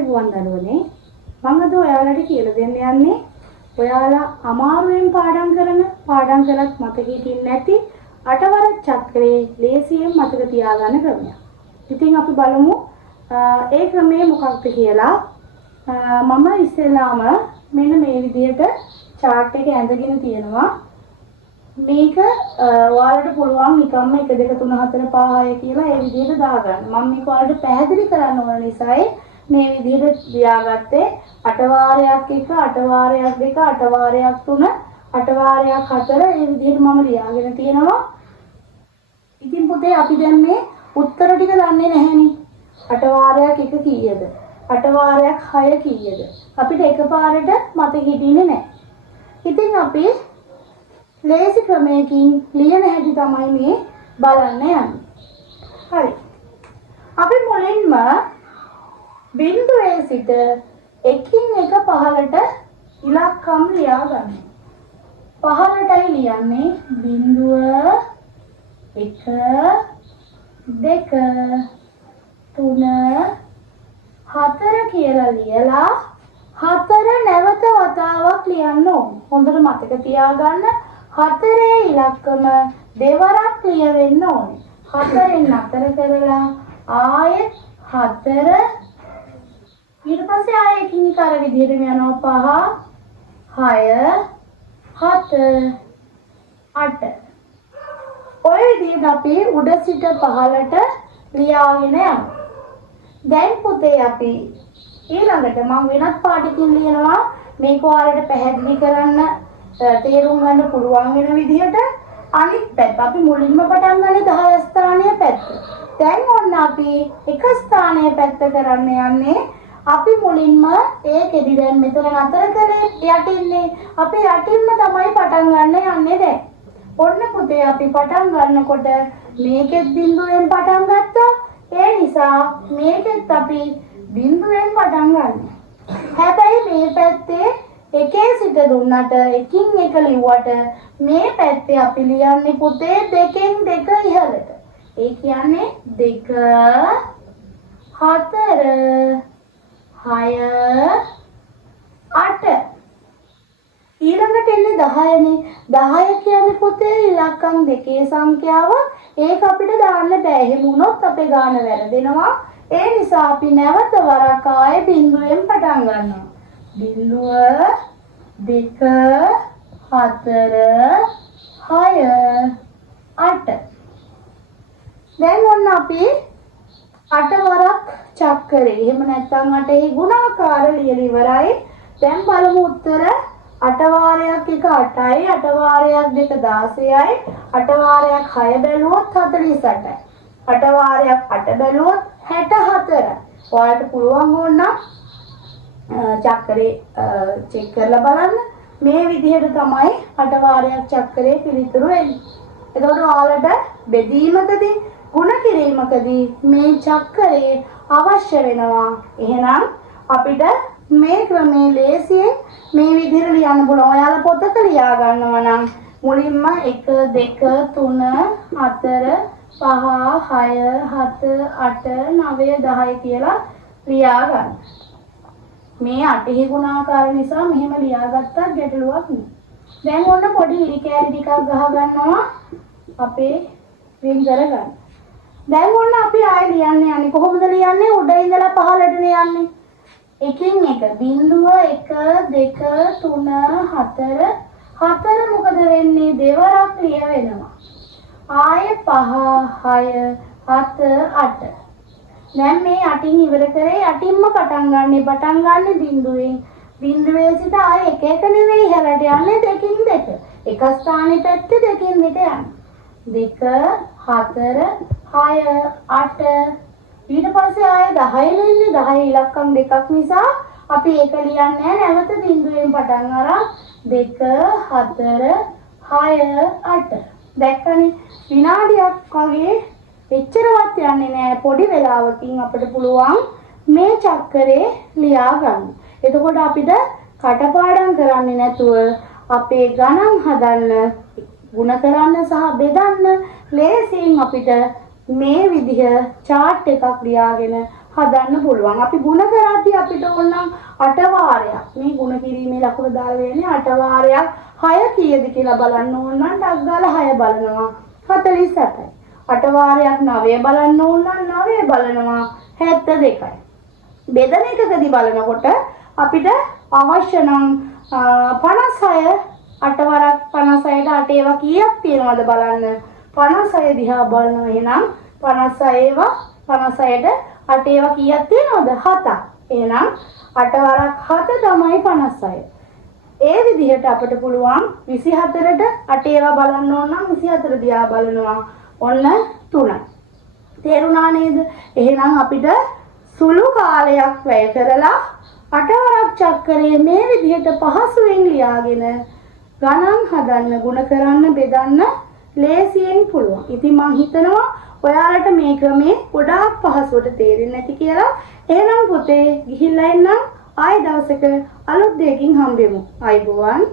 හොඳයි ගුවන් දරුවනේ. මම අද ඔයාලට කියලා දෙන්න යන්නේ ඔයාලා අමාරුවෙන් පාඩම් කරලත් මතක හිටින්නේ නැති අටවර චක්‍රයේ ලේසියෙන් මතක තියාගන්න ක්‍රමයක්. ඉතින් අපි බලමු ඒ ක්‍රමය මොකක්ද කියලා. මම ඉස්සෙල්ලාම මෙන්න මේ විදිහට chart එක ඇඳගෙන තියෙනවා. මේක ඔයාලට පුළුවන් නිකම්ම 1 2 3 4 5 6 කියලා ඒ විදිහට දාගන්න. මම මේක ඔයාලට පැහැදිලි කරන්න ඕන නිසායි මේ විදිහට ලියාගත්තේ. 8 වාරයක් 1 8 වාරයක් 2 8 වාරයක් 3 8 වාරයක් 4 ඒ විදිහට මම ලියාගෙන තියෙනවා. ඉතින් පුතේ අපි දැන් මේ උත්තර ටික දන්නේ නැහැනේ. 8 වාරයක් 1 කීයද? 8 වාරයක් 6 කීයද? අපිට එකපාරට මතක හිටින්නේ නැහැ. ඉතින් අපි ලේසි ක්‍රමයකින් ලියන හැටි තමයි මේ බලන්න යන්නේ. හරි. අපි මුලින්ම බිංදුවේ සිට එකින් එක පහළට ඉලක්කම් ලියා ගන්න. පහළටයි ලියන්නේ 0 1 2 3 4 කියලා ලියලා 4 නැවත වතාවක් ලියන්න ඕන. හොඳට මතක තියාගන්න 4 ඉලක්කම දෙවරක් ලියවෙන්න ඕනේ. 4ෙන් නතර කරලා ආයෙත් 4 ඊට පස්සේ ආයෙ එකින් එක අර විදිහටම යනවා 5 6 7 8 ඔය විදිහට අපි උඩ සිට පහළට ලියාගෙන යනවා. දැන් පුතේ අපි ඊළඟට මම වෙනත් පාටකින් ලියනවා මේක ඔයාලට පැහැදිලි කරන්න තේරුම් ගන්න පුළුවන් වෙන විදිහට. අනිත් පැත්ත අපි මුලින්ම පටන් ගන්නේ 10 ස්ථානයේ පැත්ත. දැන් ඔන්න අපි එක ස්ථානයේ පැත්ත කරන්න යන්නේ. අපි මුලින්ම ඒකෙදි දැන් මෙතන නතර කළේ යටින්නේ. අපි යටින්ම තමයි පටන් ගන්න යන්නේ දැන්. ඔන්න පුතේ අපි පටන් ගන්නකොට මේකෙත් බිඳුවෙන් පටන් ගත්තා. ඒ නිසා මේකෙත් අපි බිඳුවෙන් පටන් ගන්නවා. හැබැයි මේ පැත්තේ එකේ සිට දුන්නට එකින් එක ලිව්වට මේ පැත්තේ අපි ලියන්නේ පුතේ දෙකෙන් දෙක ඉහළට. ඒ කියන්නේ 2 4 6 8 ඊළඟට එන්නේ 10නේ. 10 කියන්නේ පුතේ ඉලක්කම් දෙකේ සංඛ්‍යාව. ඒක අපිට දාන්න බෑ. එහෙම වුණොත් අපේ ගාන වැරදෙනවා. ඒ නිසා අපි නැවත වරක් ආයේ බිඳුවෙන් පටන් ගන්නවා. 0 2 4 6 8 දැන් ඔන්න අපි 8 වරක් චක්‍රේ. එහෙම නැත්නම් 8 ගුණාකාර ලියලා ඉවරයි. දැන් බලමු උත්තර. 8 වාරයක් 1 8යි 8 වාරයක් 2 16යි 8 වාරයක් 6 බැලුවොත් 48යි 8 වාරයක් 8 බැලුවොත් 64යි. ඔයාලට පුළුවන් ඕනනම් චක්‍රේ චෙක් කරලා බලන්න. මේ විදිහට තමයි 8 වාරයක් චක්‍රේ පිළිතුරු එන්නේ. එතකොට ඔයාලට බෙදීමකදී ගුණ කිරීමකදී මේ චක්‍රේ අවශ්‍ය වෙනවා. එහෙනම් අපිට මේ ක්‍රමයේ ලේසියෙන් මේ විදිහට ලියන්න පුළුවන්. ඔයාලා පොතක ලියා ගන්නවා නම් මුලින්ම 1 2 3 4 5 6 7 8 9 10 කියලා ලියා ගන්න. මේ 8 ගුණාකාර නිසා මෙහෙම ලියාගත්තත් ගැටලුවක් නෑ. දැන් ඔන්න පොඩි ඉරි කෑලි ටිකක් ගහ ගන්නවා අපේ වෙන් කරගන්න. දැන් ඔන්න අපි ආයෙ ලියන්නේ යන්නේ කොහොමද ලියන්නේ? උඩ ඉඳලා පහළටනේ යන්නේ. එකින් එක 0 1 2 3 4 4 මොකද වෙන්නේ? දෙවරක් ලියවෙනවා. ආයෙ 5 6 7 8 දැන් මේ 8න් ඉවර කරේ. 8න්ම පටන් ගන්න බිඳුවෙන්. බිඳුවේ සිට ආයෙ එක එක නෙවෙයි ඉහළට යන්නේ දෙකින් දෙක. එක ස්ථානෙට පැත්තේ දෙකින් දෙක යන්නේ. 2 4 6 8 ඊට පස්සේ ආයෙ 10 නෙන්නේ. 10 ඉලක්කම් දෙකක් නිසා අපි ඒක ලියන්නේ නැවත බිඳුවෙන් පටන් අරන් 2 4 6 8 දැක්කනේ. විනාඩියක් වගේ එච්චරවත් යන්නේ නැහැ. පොඩි වෙලාවකින් අපිට පුළුවන් මේ චක්‍රේ ලියා ගන්න. එතකොට අපිට කටපාඩම් කරන්නේ නැතුව අපේ ගණන් හදන්න, ಗುಣ කරන්න සහ බෙදන්න ලේසියෙන් අපිට මේ විදිහ chart එකක් ලියාගෙන හදන්න පුළුවන්. අපි ಗುಣ කරද්දී අපිට ඕනනම් 8 වාරයක් මේ ಗುಣ කිරීමේ ලකුණු දාලා වෙන්නේ 8 වාරයක් 6 කීයද කියලා බලන්න ඕන නම් ඩක් ගාලා 6 බලනවා 47යි. 8 වාරයක් 9 බලන්න ඕන නම් 9 බලනවා 72යි. බෙදන එකකදී බලනකොට අපිට අවශ්‍ය නම් 56 8 වරක් 56ට 8 ඒවා කීයක් තියෙනවද බලන්න. 56 දිහා බලනවා එහෙනම් 56 ඒවා 56ට 8 ඒවා කීයක් තියෙනවද 7ක්. එහෙනම් 8 වරක් 7 තමයි 56. ඒ විදිහට අපිට පුළුවන් 24ට 8 ඒවා බලන්න ඕන නම් 24 දිහා බලනවා ඔන්න 3යි. තේරුණා නේද? එහෙනම් අපිට සුළු කාලයක් වැය කරලා 8 වරක් චක්‍රයේ මේ විදිහට පහසුවෙන් ලියාගෙන ගණන් හදන්න, ಗುಣ කරන්න, බෙදන්න ලේසියෙන් පුළුවන්. ඉතින් මම හිතනවා ඔයාලට මේ ක්‍රමේ ගොඩාක් පහසුවට තේරෙන්නේ නැති කියලා. එහෙනම් පුතේ ගිහිල්ලා එන්නම්. ආයෙ දවසක අලුත් දෙයකින් හම්බෙමු. ආයිබෝවන්.